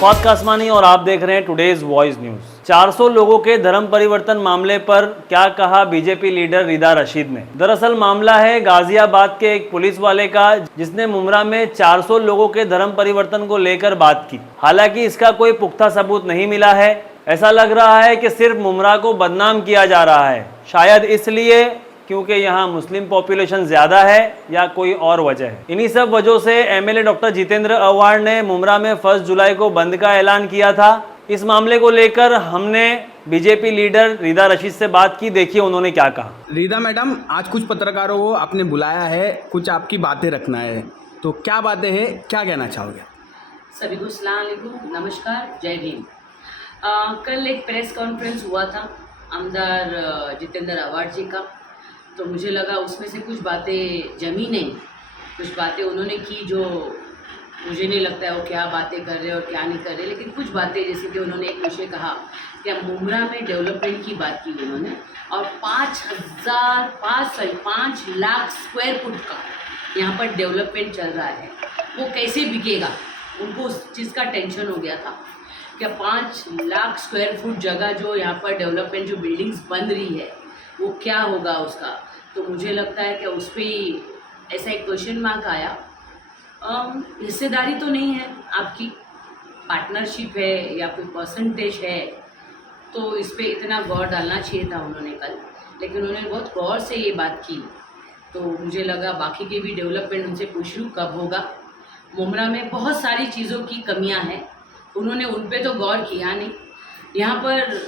फौद कासमानी और आप देख रहे हैं टुडेज वॉइस न्यूज। 400 लोगों के धर्म परिवर्तन मामले पर क्या कहा बीजेपी लीडर रिदा रशीद ने। दरअसल मामला है गाजियाबाद के एक पुलिस वाले का, जिसने मुमरा में 400 लोगों के धर्म परिवर्तन को लेकर बात की। हालांकि इसका कोई पुख्ता सबूत नहीं मिला है। ऐसा लग रहा है कि सिर्फ मुमरा को बदनाम किया जा रहा है, शायद इसलिए क्योंकि यहाँ मुस्लिम पॉपुलेशन ज़्यादा है या कोई और वजह है। इन्हीं सब वजहों से एमएलए डॉक्टर जितेंद्र अवार्ड ने मुमरा में 1 जुलाई को बंद का ऐलान किया था। इस मामले को लेकर हमने बीजेपी लीडर रिदा रशीद से बात की। देखिए उन्होंने क्या कहा। रिदा मैडम, आज कुछ पत्रकारों को आपने बुलाया है, कुछ आपकी बातें रखना है, तो क्या बातें हैं, क्या कहना चाहोगे? सभी को अस्सलाम वालेकुम, नमस्कार, जय भीम। कल एक प्रेस कॉन्फ्रेंस हुआ था आमदार जितेंद्र अवार्ड जी का, तो मुझे लगा उसमें से कुछ बातें जमी नहीं, कुछ बातें उन्होंने की जो मुझे नहीं लगता है वो क्या बातें कर रहे और क्या नहीं कर रहे, लेकिन कुछ बातें जैसे कि उन्होंने एक विषय कहा कि मुमरा में डेवलपमेंट की बात की उन्होंने, और 5 लाख स्क्वायर फुट का यहाँ पर डेवलपमेंट चल रहा है, वो कैसे बिकेगा, उनको उस चीज़ का टेंशन हो गया था। क्या 5 लाख स्क्वायर फुट जगह जो यहाँ पर डेवलपमेंट जो बिल्डिंग्स बन रही है वो क्या होगा उसका, तो मुझे लगता है कि उस पर ऐसा एक क्वेश्चन मार्क आया। हिस्सेदारी तो नहीं है आपकी, पार्टनरशिप है या कोई परसेंटेज है, तो इस पर इतना गौर डालना चाहिए था उन्होंने कल, लेकिन उन्होंने बहुत गौर से ये बात की। तो मुझे लगा बाकी के भी डेवलपमेंट उनसे पूछ लूँ कब होगा। मुमरा में बहुत सारी चीज़ों की कमियां हैं, उन्होंने उन पे तो गौर किया नहीं। यहाँ पर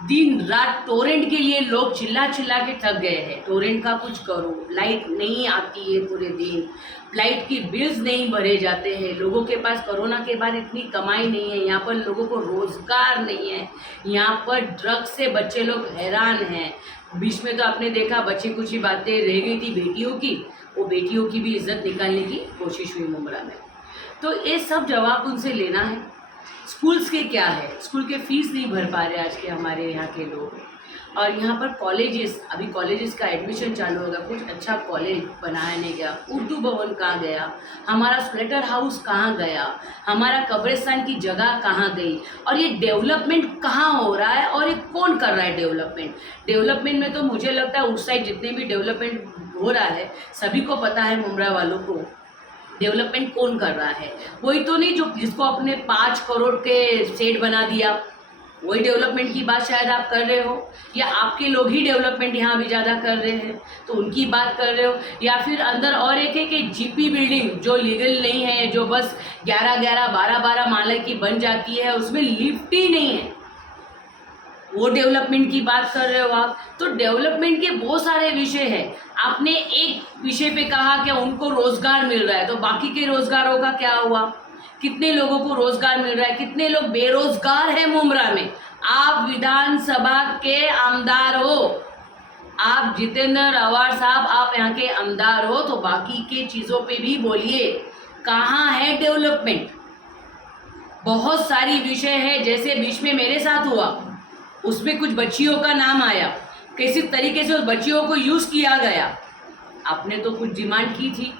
दिन रात टोरेंट के लिए लोग चिल्ला चिल्ला के थक गए हैं, टोरेंट का कुछ करो, लाइट नहीं आती है पूरे दिन, लाइट की बिल्स नहीं भरे जाते हैं, लोगों के पास कोरोना के बाद इतनी कमाई नहीं है, यहाँ पर लोगों को रोज़गार नहीं है, यहाँ पर ड्रग्स से बच्चे लोग हैरान हैं। बीच में तो आपने देखा बच्ची कुछ ही बातें रह गई थी बेटियों की, वो बेटियों की भी इज्जत निकालने की कोशिश हुई मुमरा में। तो ये सब जवाब उनसे लेना है। स्कूल्स के क्या है, स्कूल के फीस नहीं भर पा रहे आज के हमारे यहाँ के लोग, और यहाँ पर कॉलेजेस, अभी कॉलेजेस का एडमिशन चालू होगा, कुछ अच्छा कॉलेज बनाया नहीं गया, उर्दू भवन कहाँ गया, हमारा स्लेटर हाउस कहाँ गया, हमारा कब्रिस्तान की जगह कहाँ गई, और ये डेवलपमेंट कहाँ हो रहा है और ये कौन कर रहा है डेवलपमेंट में तो मुझे लगता है उस साइड जितने भी डेवलपमेंट हो रहा है सभी को पता है, मुमरा वालों को डेवलपमेंट कौन कर रहा है। वही तो नहीं जो जिसको अपने 5 करोड़ के सेट बना दिया, वही डेवलपमेंट की बात शायद आप कर रहे हो, या आपके लोग ही डेवलपमेंट यहाँ भी ज़्यादा कर रहे हैं तो उनकी बात कर रहे हो, या फिर अंदर और एक है कि जीपी बिल्डिंग जो लीगल नहीं है, जो बस 11-11, 12-12 माले की बन जाती है, उसमें लिफ्ट ही नहीं है, वो डेवलपमेंट की बात कर रहे हो आप। तो डेवलपमेंट के बहुत सारे विषय हैं। आपने एक विषय पे कहा कि उनको रोजगार मिल रहा है, तो बाकी के रोजगारों का क्या हुआ? कितने लोगों को रोजगार मिल रहा है, कितने लोग बेरोजगार हैं मुमरा में? आप विधानसभा के आमदार हो, आप जितेंद्र अवार्ड साहब, आप यहाँ के आमदार हो, तो बाकी के चीज़ों पे भी बोलिए, कहाँ है डेवलपमेंट? बहुत सारी विषय है, जैसे बीच में मेरे साथ हुआ, उसमें कुछ बच्चियों का नाम आया, किसी तरीके से उस बच्चियों को यूज़ किया गया, आपने तो कुछ डिमांड की थी,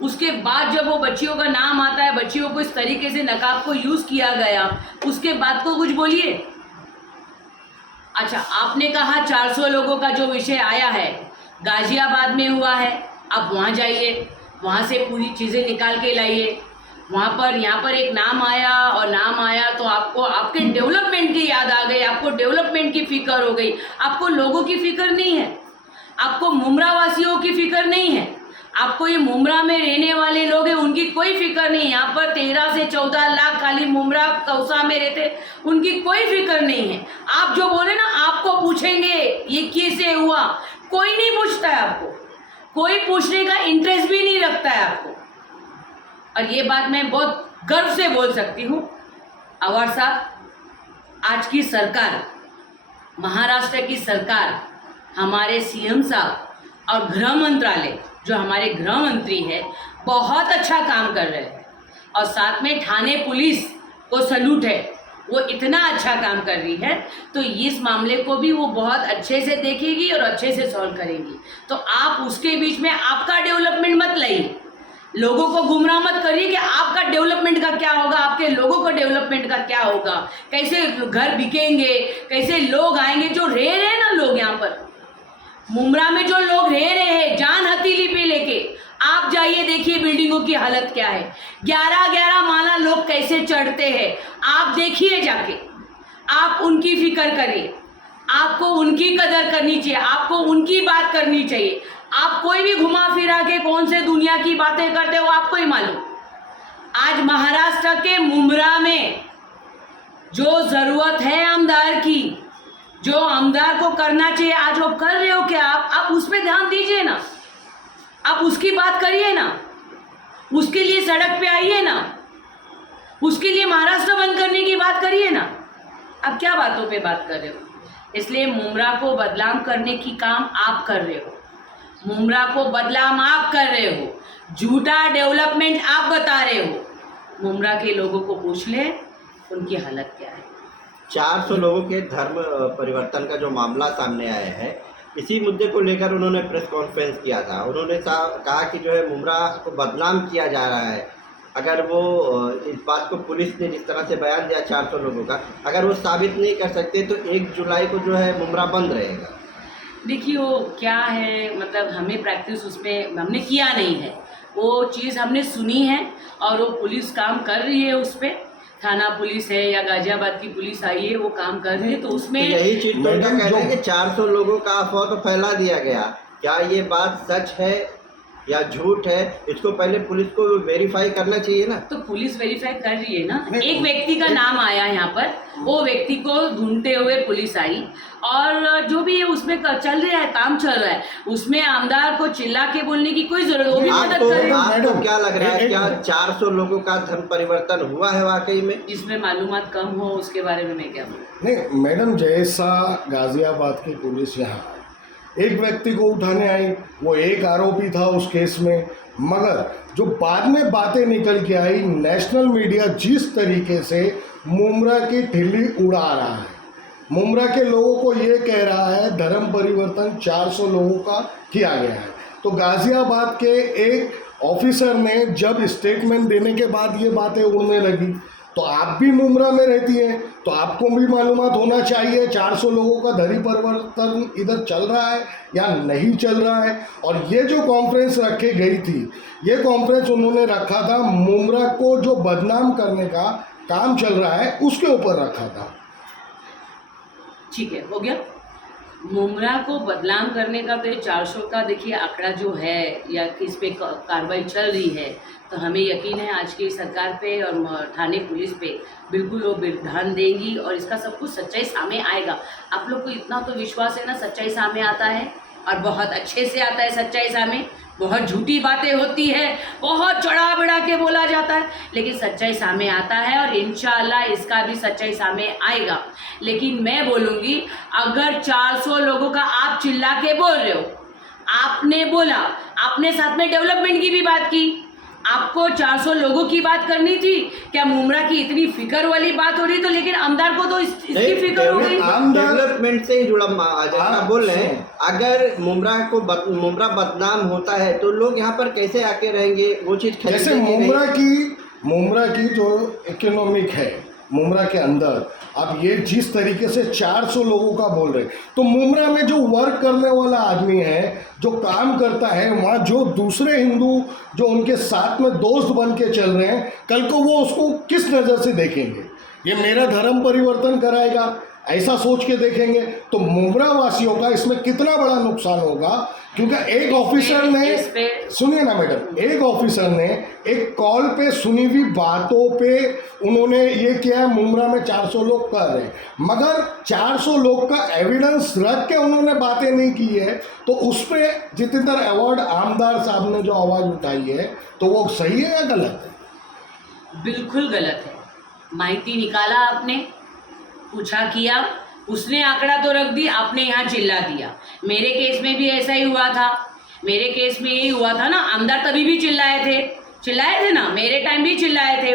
उसके बाद जब वो बच्चियों का नाम आता है, बच्चियों को इस तरीके से नकाब को यूज़ किया गया, उसके बाद को कुछ बोलिए। अच्छा, आपने कहा 400 लोगों का जो विषय आया है गाजियाबाद में हुआ है, आप वहाँ जाइए, वहाँ से पूरी चीज़ें निकाल के लाइए। वहाँ पर यहाँ पर एक नाम आया, और नाम आया तो आपको आपके डेवलपमेंट की याद आ गई, आपको डेवलपमेंट की फिक्र हो गई, आपको लोगों की फिक्र नहीं है, आपको मुमरा वासियों की फिक्र नहीं है, आपको ये मुमरा में रहने वाले लोग हैं उनकी कोई फिक्र नहीं। यहाँ पर 13 से 14 लाख खाली मुमरा कौसा में रहते, उनकी कोई फिक्र नहीं है। आप जो बोले ना, आपको पूछेंगे ये कैसे हुआ, कोई नहीं पूछता है आपको, कोई पूछने का इंटरेस्ट भी नहीं रखता है आपको। और ये बात मैं बहुत गर्व से बोल सकती हूँ, अवार्ड साहब, आज की सरकार, महाराष्ट्र की सरकार, हमारे सीएम साहब और गृह मंत्रालय जो हमारे गृह मंत्री है, बहुत अच्छा काम कर रहे हैं, और साथ में ठाणे पुलिस को सैल्यूट है, वो इतना अच्छा काम कर रही है, तो इस मामले को भी वो बहुत अच्छे से देखेगी और अच्छे से सॉल्व करेगी। तो आप उसके बीच में आपका डेवलपमेंट मत लाइए, लोगों को गुमराह मत करिए कि आपका डेवलपमेंट का क्या होगा, आपके लोगों को डेवलपमेंट का क्या होगा, कैसे घर बिकेंगे, कैसे लोग आएंगे। जो रह रहे हैं ना लोग यहाँ पर मुमरा में, जो लोग रह रहे हैं जान हथेली पे लेके, आप जाइए देखिए बिल्डिंगों की हालत क्या है। 11-11 माला लोग कैसे चढ़ते हैं, आप देखिए जाके। आप उनकी फिक्र करिए, आपको उनकी कदर करनी चाहिए, आपको उनकी बात करनी चाहिए। आप कोई भी घुमा फिरा के कौन से दुनिया की बातें करते हो आपको ही मालूम। आज महाराष्ट्र के मुमरा में जो जरूरत है आमदार की, जो आमदार को करना चाहिए, आज वो कर रहे हो क्या आप उस पर ध्यान दीजिए ना, आप उसकी बात करिए ना, उसके लिए सड़क पे आइए ना, उसके लिए महाराष्ट्र बंद करने की बात करिए ना। आप क्या बातों पे बात कर रहे हो? इसलिए मुमरा को बदनाम करने की काम आप कर रहे हो, मुमरा को बदनाम आप कर रहे हो, झूठा डेवलपमेंट आप बता रहे हो। मुमरा के लोगों को पूछ ले उनकी हालत क्या है। 400 लोगों के धर्म परिवर्तन का जो मामला सामने आया है, इसी मुद्दे को लेकर उन्होंने प्रेस कॉन्फ्रेंस किया था। उन्होंने कहा कि जो है मुमरा को बदनाम किया जा रहा है। अगर वो इस बात को पुलिस ने जिस तरह से बयान दिया 400 लोगों का, अगर वो साबित नहीं कर सकते तो 1 जुलाई को जो है मुमरा बंद रहेगा। देखिए वो क्या है, मतलब हमें प्रैक्टिस उसमें हमने किया नहीं है, वो चीज़ हमने सुनी है और वो पुलिस काम कर रही है उस पर। थाना पुलिस है या गाजियाबाद की पुलिस आई है, वो काम कर रही है। तो उसमें यही चीज तो उनका कहना है कि 400 लोगों का अफवाह तो फैला दिया गया। क्या ये बात सच है या झूठ है, इसको पहले पुलिस को वेरीफाई करना चाहिए ना। तो पुलिस वेरीफाई कर रही है ना। एक व्यक्ति का नाम आया यहाँ पर, वो व्यक्ति को ढूंढते हुए पुलिस आई और जो भी है उसमें चल रहा है, काम चल रहा है। उसमें आमदार को चिल्ला के बोलने की कोई जरूरत, वो भी मदद कर रहे हैं। आपको क्या लग रहा है, क्या 400 लोगों का धर्म परिवर्तन हुआ है वाकई में? जिसमें मालूमात कम हो उसके बारे में मैं क्या बोलूं। नहीं मैडम, जैसा गाजियाबाद की पुलिस यहाँ एक व्यक्ति को उठाने आई, वो एक आरोपी था उस केस में, मगर जो बाद में बातें निकल के आई, नेशनल मीडिया जिस तरीके से मुमरा की ठिल्ली उड़ा रहा है, मुमरा के लोगों को ये कह रहा है धर्म परिवर्तन 400 लोगों का किया गया है। तो गाजियाबाद के एक ऑफिसर ने जब स्टेटमेंट देने के बाद ये बातें उड़ने लगी, तो आप भी मुमरा में रहती हैं तो आपको भी मालूमात होना चाहिए 400 लोगों का धर्म परिवर्तन इधर चल रहा है या नहीं चल रहा है। और ये जो कॉन्फ्रेंस रखी गई थी, ये कॉन्फ्रेंस उन्होंने रखा था मुमरा को जो बदनाम करने का काम चल रहा है उसके ऊपर रखा था। ठीक है, हो गया। मुमरा को बदनाम करने का तो ये 400 का देखिए आंकड़ा जो है या किस पे कार्रवाई चल रही है, तो हमें यकीन है आज की सरकार पे और थाने पुलिस पे बिल्कुल वो ध्यान देंगी और इसका सब कुछ सच्चाई सामने आएगा। आप लोग को इतना तो विश्वास है ना, सच्चाई सामने आता है और बहुत अच्छे से आता है सच्चाई सामने। बहुत झूठी बातें होती है, बहुत चढ़ा बढ़ा के बोला जाता है, लेकिन सच्चाई सामने आता है और इंशाअल्लाह इसका भी सच्चाई सामने आएगा। लेकिन मैं बोलूँगी, अगर 400 लोगों का आप चिल्ला के बोल रहे हो, आपने बोला, आपने साथ में डेवलपमेंट की भी बात की, आपको 400 लोगों की बात करनी थी क्या? मुमरा की इतनी फिक्र वाली बात हो रही तो, लेकिन आमदार को तो इसकी फिक्र हो गई। डेवलपमेंट से ही जुड़ा जैसा बोल रहे हैं, अगर मुमरा बदनाम होता है तो लोग यहाँ पर कैसे आके रहेंगे? वो चीज जैसे मुमरा की जो इकोनॉमिक है मुमरा के अंदर, अब ये जिस तरीके से 400 लोगों का बोल रहे, तो मुमरा में जो वर्क करने वाला आदमी है, जो काम करता है, वहाँ जो दूसरे हिंदू जो उनके साथ में दोस्त बन के चल रहे हैं, कल को वो उसको किस नज़र से देखेंगे? ये मेरा धर्म परिवर्तन कराएगा ऐसा सोच के देखेंगे, तो मुमरा वासियों का इसमें कितना बड़ा नुकसान होगा। क्योंकि एक ऑफिसर ने, सुनिए ना मैडम, एक ऑफिसर ने एक कॉल पे सुनी हुई बातों पे उन्होंने ये किया है मुमरा में 400 लोग कर रहे हैं, मगर 400 लोग का एविडेंस रख के उन्होंने बातें नहीं की है। तो उस पर जितेंद्र अवार्ड आमदार साहब ने जो आवाज़ उठाई है, तो वो सही है या गलत है? बिल्कुल गलत है। माहिती निकाला आपने, पूछा किया, उसने आंकड़ा तो रख दी, आपने यहाँ चिल्ला दिया। मेरे केस में भी ऐसा ही हुआ था, मेरे केस में यही हुआ था ना, आमदार तभी भी चिल्लाए थे ना, मेरे टाइम भी चिल्लाए थे।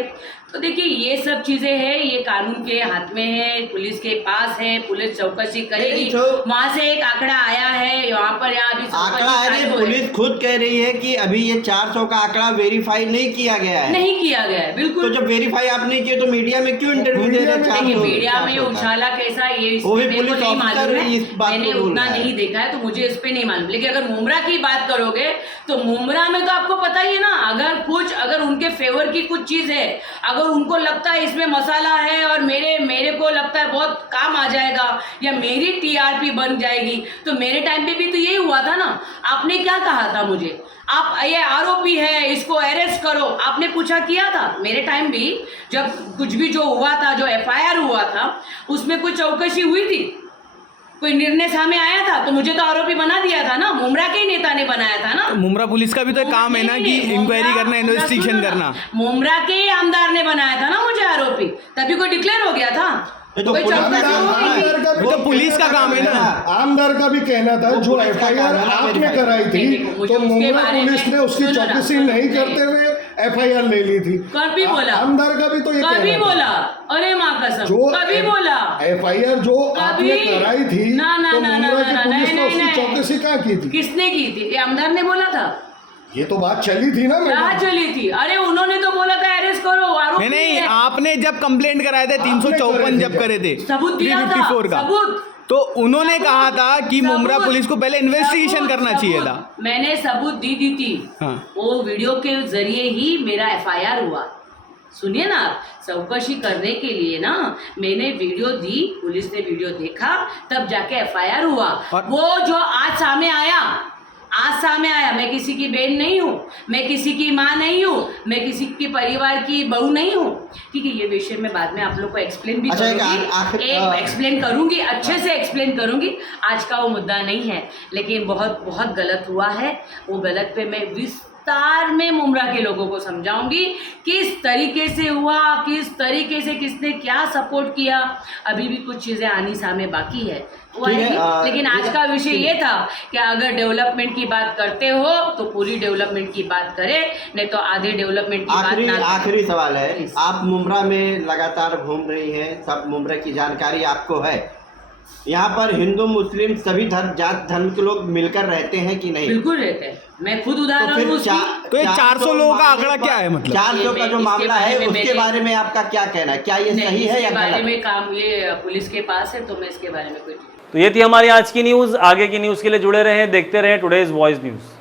तो देखिए ये सब चीजें हैं, ये कानून के हाथ में है, पुलिस के पास है, पुलिस चौकसी करेगी। तो- वहां से एक आंकड़ा आया है, यहाँ पर यहाँ अभी चौकसी आंकड़ा है चालू नहीं, पुलिस खुद कह रही है कि अभी ये 400 का आंकड़ा वेरीफाई नहीं किया गया है। नहीं किया गया है, तो बिल्कुल। जब वेरीफाई आप नहीं किए तो मीडिया में क्यों इंटरव्यू दे रहे हैं? देखिए 400 मीडिया में 400 का? उछाला कैसा ये वो भी इसमें मेरे को पुलिस नहीं ऑफिसर मालूम है, इस बात को मैंने बोल उतना रहा है। नहीं देखा है तो मुझे इस पे नहीं मालूम। लेकिन अगर मुमरा की बात करोगे तो मुमरा में तो आपको पता ही है ना, अगर उनके फेवर की कुछ चीज है, अगर उनको लगता है इसमें मसाला है और मेरे को लगता है बहुत काम आ जाएगा या मेरी टीआरपी बन जाएगी, तो मेरे टाइम पे भी तो यही हुआ था ना। आपने क्या कहा था मुझे, आप ये आरोपी है इसको अरेस्ट करो, आपने पूछा किया था मेरे टाइम भी। जब कुछ भी जो हुआ था, जो एफआईआर हुआ था, उसमें कोई चौकसी हुई थी, कोई निर्णय सामने आया था, तो मुझे तो आरोपी बना दिया था ना, मुमरा के ही नेता ने बनाया था ना। मुमरा पुलिस का भी तो काम है ना कि इंक्वायरी करना, इन्वेस्टिगेशन करना। मुमरा के ही आमदार ने बनाया था ना मुझे आरोपी, तभी कोई डिक्लेयर हो गया था। ये तो कोई पुलिस चौकसी का हो काम गई है। थी। वो तो पुलिस का काम है ना। आमदार का भी कहना था, वो जो पुलिस का एफआईआर काम है ना, आपने वेरीफाई। कराई थी नहीं, देखो, मुझे तो उसके मुमरा बारे में- पुलिस ने उसकी सुनो ना, चौकसी सुनो, नहीं नहीं। करते हुए एफआईआर ले ली थी। कभी बोला? आमदार का भी तो ये कभी कहना था। बोला? अरे माँ कसम, जो कभी बोला? एफआईआर जो आपने कभी? कराई थी ना, ना, तो ना, ना, मुमरा ना, की पुलिस नहीं, ने उसकी नहीं, चौकसी कहाँ की थी? किसने की थी? ये आमदार ने बोला था। ये तो बात चली थी ना क्या मैडम। चली थी? अरे उन्होंने तो बोला था अरेस्ट करो, आरोपी नहीं, है। आपने जब कंप्लेंट कराए थे 354 जब करे थे सबूत दिया था, 354 का, सबूत। तो उन्होंने कहा था कि मुमरा सबूत, पुलिस को पहले इन्वेस्टिगेशन सबूत, करना चाहिए सबूत। था। मैंने सबूत दी थी। हाँ। वो वीडियो के जरिए ही मेरा एफआईआर हुआ। सुनिए ना, आप चौकसी करने के लिए ना मैंने वीडियो दी, पुलिस ने वीडियो देखा, तब जाके एफआईआर हुआ। और- वो जो आज सामने आया, मैं किसी की बहन नहीं हूँ, मैं किसी की माँ नहीं हूँ, मैं किसी के परिवार की बहू नहीं हूँ। ठीक है, ये विषय में बाद में आप लोग को एक्सप्लेन भी अच्छा, करूंगी, एक्सप्लेन करूंगी, अच्छे से एक्सप्लेन करूंगी। आज का वो मुद्दा नहीं है, लेकिन बहुत बहुत गलत हुआ है। वो गलत पे मैं विस्तार में मुमरा के लोगों को समझाऊंगी किस तरीके से हुआ, किस तरीके से किसने क्या सपोर्ट किया। अभी भी कुछ चीज़ें आनी सामने बाकी है, वो ठीक है, आएगी। लेकिन आज का विषय ठीक ये था कि अगर डेवलपमेंट की बात करते हो तो पूरी डेवलपमेंट की बात करें, नहीं तो आधे डेवलपमेंट की बात ना करें। आखिरी सवाल है, Please. आप मुमरा में लगातार घूम रही हैं, सब मुमरा की जानकारी आपको है। यहाँ पर हिंदू मुस्लिम सभी जात धर्म के लोग मिलकर रहते हैं कि नहीं? बिल्कुल रहते हैं, मैं खुद तो उदाहरण फिर हूँ उसकी। तो ये 400 लोगों का आंकड़ा क्या है मतलब? 400 का जो इसके मामला बारे है में उसके मेरे- बारे में आपका क्या कहना है? क्या ये नहीं, सही है या इसके बारे गलत? में काम ये पुलिस के पास है, तो मैं इसके बारे में कुछ तो ये थी हमारी आज की न्यूज़। आगे की न्यूज़ के लिए जुड़े रहें, देखते रहें टुडेज वॉइस न्यूज़।